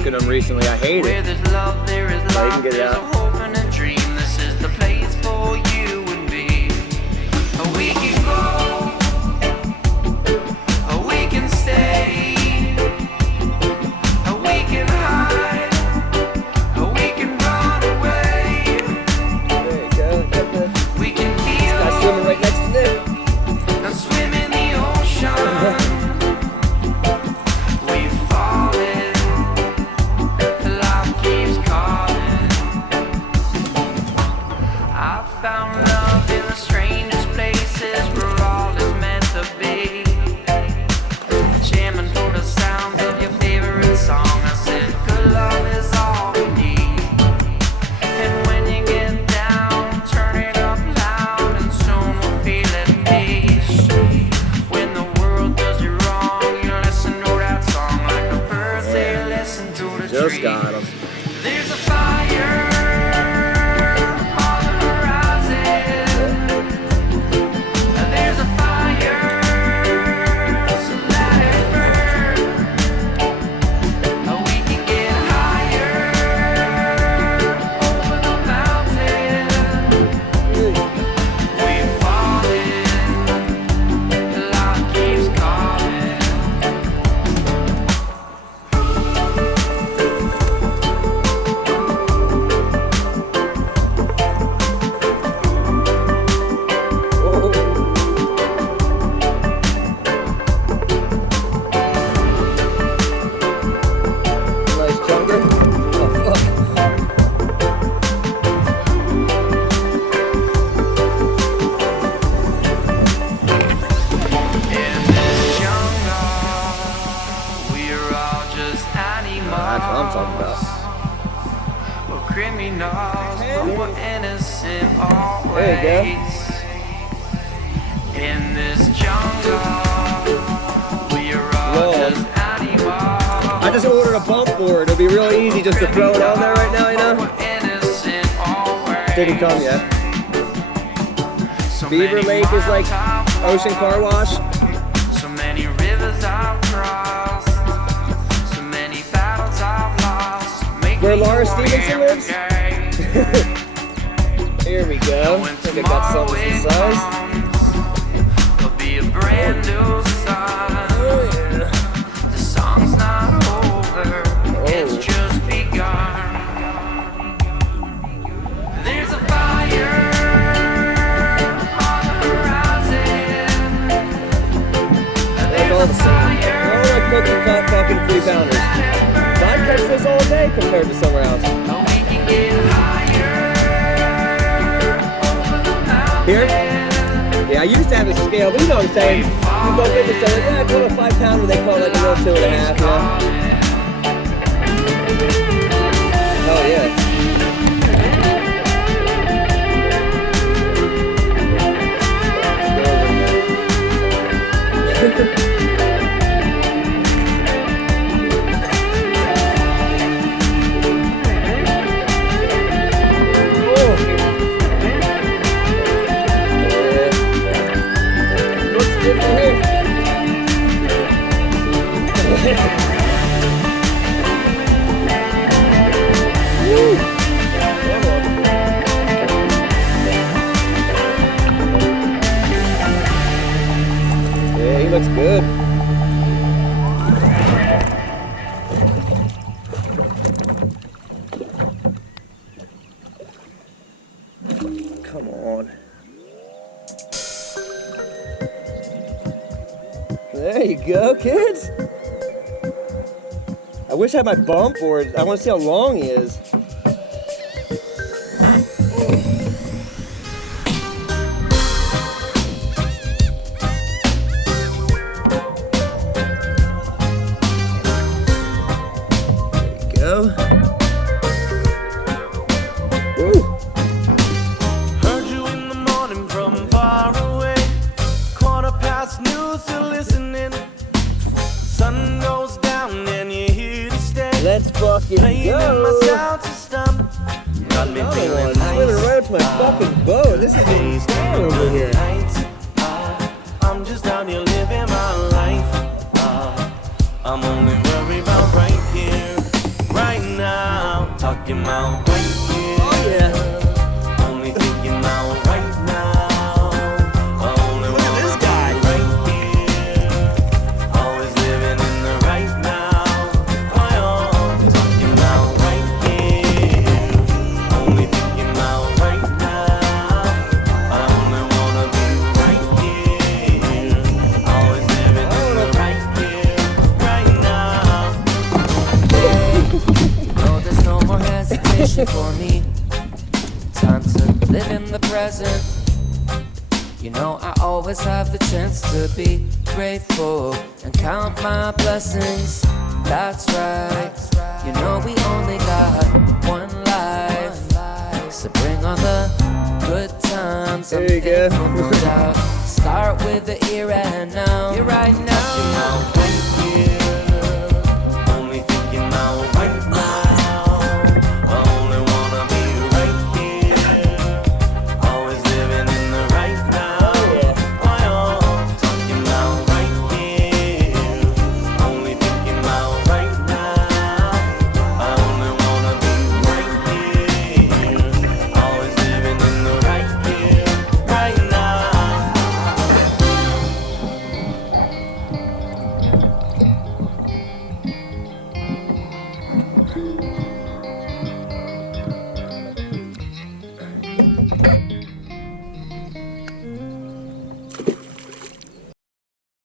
smoking them recently. I hate it. There's love, there is Yeah, you life, can get it there's a out. hope and a dream. This is the place for you and me. We can go, we can stay, we can hide, we can run away. There you go. Got the We can feel guy swimming right next to Nick. and swim in the ocean. We've fallen, life keeps calling. I found love in the strangest places where all is meant to be. Jamming for the sounds of your favorite song. I said, good love is all we need. And when you get down, turn it up loud, and soon we'll feel at peace. When the world does you wrong, you listen to that song like a bird. They listen to the Just tree. got him. There's a fire on the horizon. There's a fire, so let it burn. We can get higher over the mountain. We're falling, life keeps calling. Whoa. Nice chunker. Oh, fuck. In this jungle, we're all just animals. That's what I'm talking about. We're criminals, but we're innocent always. There you In this jungle, we're all Lord. just animals. I just ordered a bump board. It'll be real easy just to throw it on there right now, you know? We're innocent always. Didn't come yet. So Beaver many Lake is like miles I've ocean car wash. So many rivers I've crossed, so many battles I've lost. Make Where me Laura your Stevenson lives? everyday. Here we go. I When think I got tomorrow something it this size. comes, there'll be a brand new sun. Oh, yeah. The song's not over, it's just begun. There's a fire on the horizon. Like There's all a the same. fire. They're all like cooking top fucking 3-pounders. I'd catch this all day compared to somewhere else. We can get higher over the mountain. Here? Yeah, I used to have a scale, but you know what I'm saying. You go get this, they're like, yeah, I call it a 5-pounder. They call it like a real 2.5, you know? Oh, yeah. Looks good from here. Woo. Come on. Yeah, he looks good. Come on. There you go, kids. I wish I had my bump board. I want to see how long he is. There you go. Woo. Heard you in the morning from far away. 1:15 news, still listening. Sun goes down and you're here to stay. Let's fucking Playing in my go. sound system. Got me Another feeling one. Swimming nice. right up to my fucking boat. This is insane over here. Nights, I'm just out here living my life. I'm only worried about right here, live in the present. You know I always have the chance to be grateful and count my blessings. That's right. You know we only got one life, so bring on the good times. There you go. No doubt. Start with the here and now. You're right now. Only thinking now, right now. I only wanna be right here. Always living in the right now. My own talking now, right here. Only thinking now, right now. I only wanna be right here. Always living in the right here, right now.